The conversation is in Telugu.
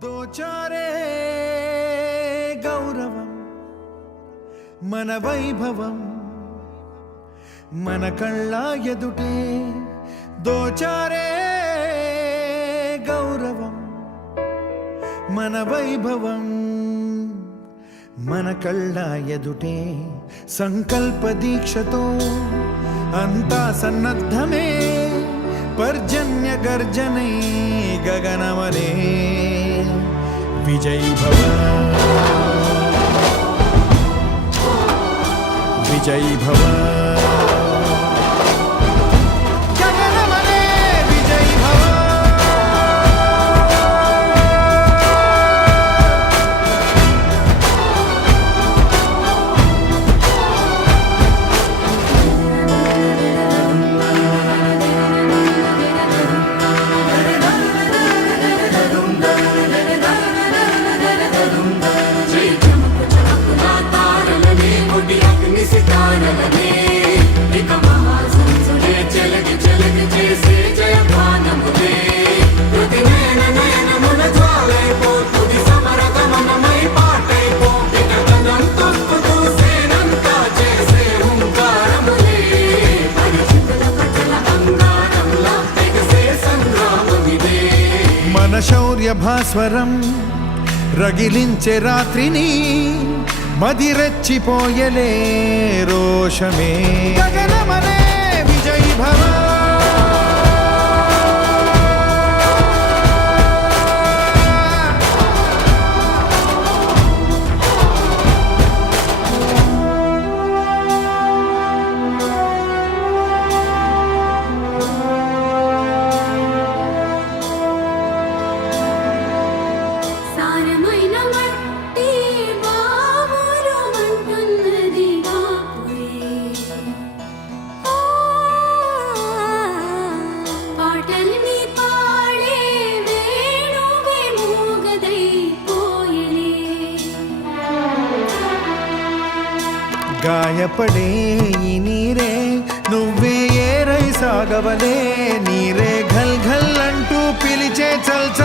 దోచారే గౌరవం మన వైభవం మన కళ్ళ ఎదుటే దోచారే గౌరవం మన వైభవం మన కళ్ళ ఎదుటే సంకల్ప దీక్షతో అంతా సన్నద్ధమే పర్జన్య గర్జనై గగనమనే విజయ్ భవ విజయ్ భవ మన శౌర్య భాస్వరం రగిలించే రాత్రిని మదిరెచ్చిపోయలే రోషమే గగనమనే విజయ్ భవ గాయపడే ఈ నీరే నువ్వే ఏరై సాగవలే నీరే ఘల్ ఘల్ అంటూ పిలిచే చల్చ